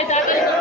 ಬಾಯ್ ಸಾಕಿದ್ರೆ